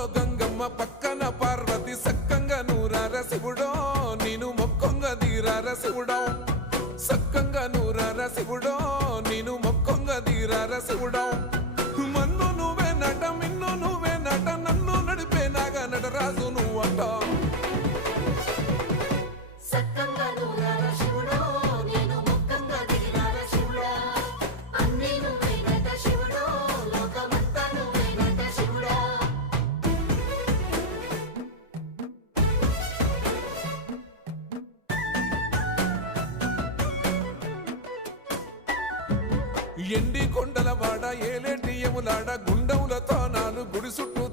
ఊళ్ళో గంగమ్మ పక్కన పార్వతి సక్కంగా నూరార శివుడో నేను మొక్కొంగ దీరార శివుడో సక్కంగా నూరార శివుడో నేను మొక్కొంగ దీరార శివుడో మన్ను నువ్వే నట మిన్ను నువ్వే నట నన్ను నడిపే నాగా నటరాజు నువ్వంట ఎండి కొండల వాడ ఏలేటి యములాడ గుండములతో నాలు గుడి చుట్టూ